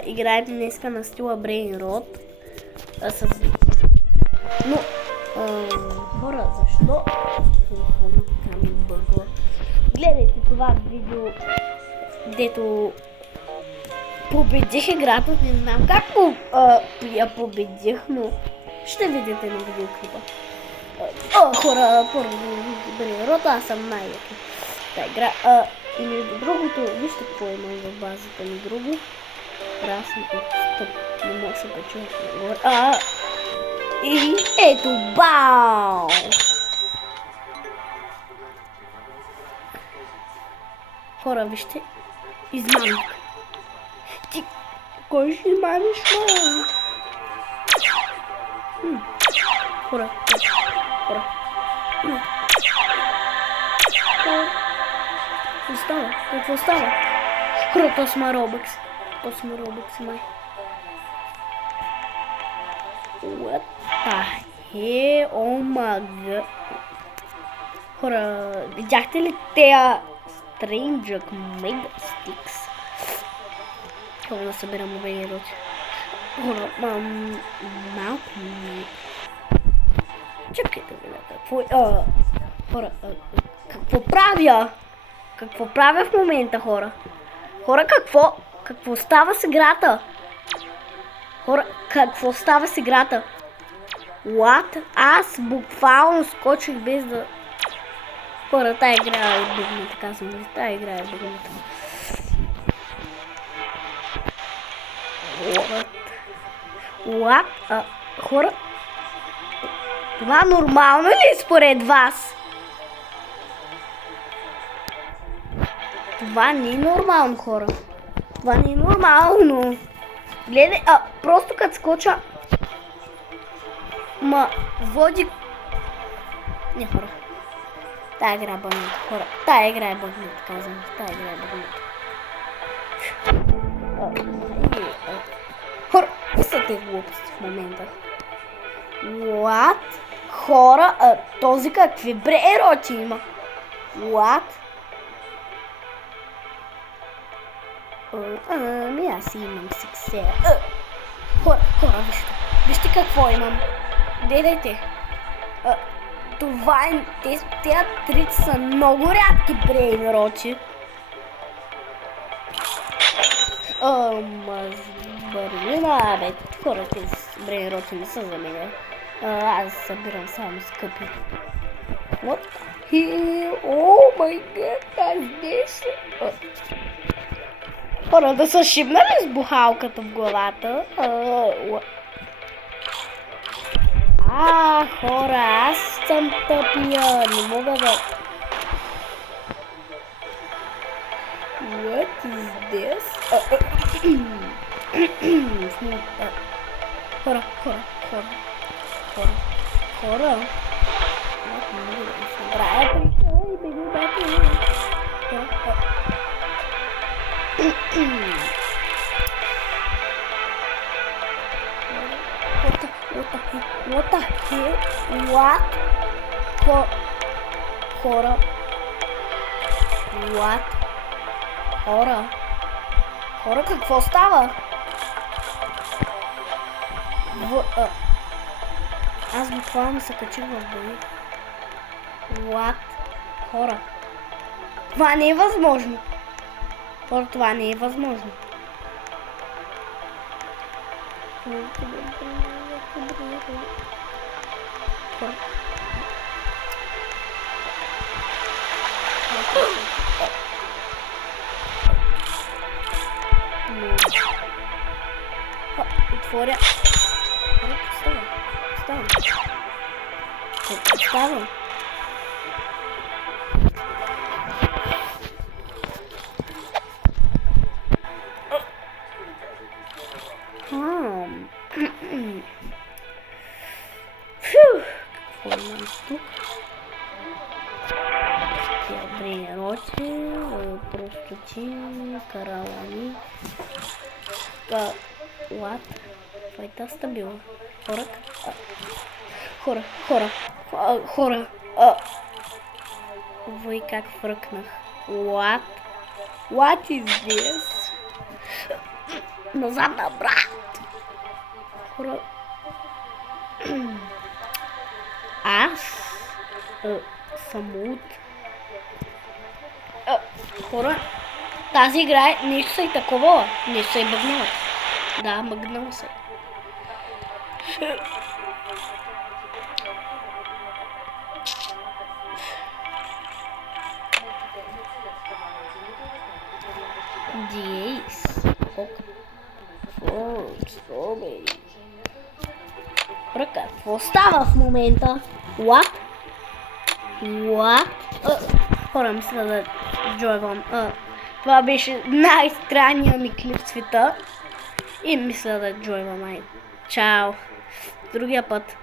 Играем днеска на стила Brainrot. Но, хора, защо телефонът така ми бъгва? Гледайте това видео, дето победих играта. Не знам как я победих, но ще видите на видеоклипа. Хора, първо Brainrot, аз съм най-яки та игра. И между другото, вижте какво има в базата ми друго. Раз не мога да се почуя нагоре. И ето, бау! Хора, вижте, измамник. Ти, кой ще измамиш, ма? Хора. Какво става? Какво става? Хора, то сме Robux. То сме Robux, май. What the hell? Oh my god. Хора, видяхте ли тея Stranger Mega Sticks? Какво да събирам Brainrot? Хора, малко ми... Чакайте ми, какво... Хора, какво правя? Какво правя в момента, хора? Хора, какво става с играта? Хора, какво става с играта? What? Аз буквално скочих без да... Хора, тая игра е бъгната, казвам ви. Тая игра е бъгната. What? Хора, това нормално ли според вас? Това не е нормално, хора. Това не е нормално. Гледай, просто като скоча... води... Не, хора. Тая игра е бъгната, хора. Тая игра е бъгната, казвам. Тая игра е бъгната. Хора, какви са те глупости в момента? What? Хора, този какви Brainrot има? What? Аз имам сиксе. Хора, вижте. Вижте какво имам. Гледайте. Това е... Тези трици са много рядки Brainrot. Бърнина, бе. Хора, тези Brainrot не са за мен. Аз събирам само скъпи. What? Oh my god, аз беше. Хора, да са шибнали с бухалката в главата. Хора, аз съм тъпия. Не мога да... What is this? Хора. Не мога да се направя. What the hell? What? Хора. What? Хора, какво става? Аз буквално се качих в бои. What? Хора. Това не е възможно. Хора, това не е възможно. Отворя. Ставам. Какво имам тук? Brainrot, простоти, каравани. What? Това е та стабила. Хора. Вой как фръкнах. What? What is this? Назад на брат. Хора. Аз съм от... Хора, тази игра е нещо се и такова. Нещо се е бъгнала. Да, мъгнала се. Диейс. Ок. Какво става в момента? What? Хора, мисля да джойвам. Това беше най-странният ми клип в света. И мисля да джойвам. Чао. Другия път.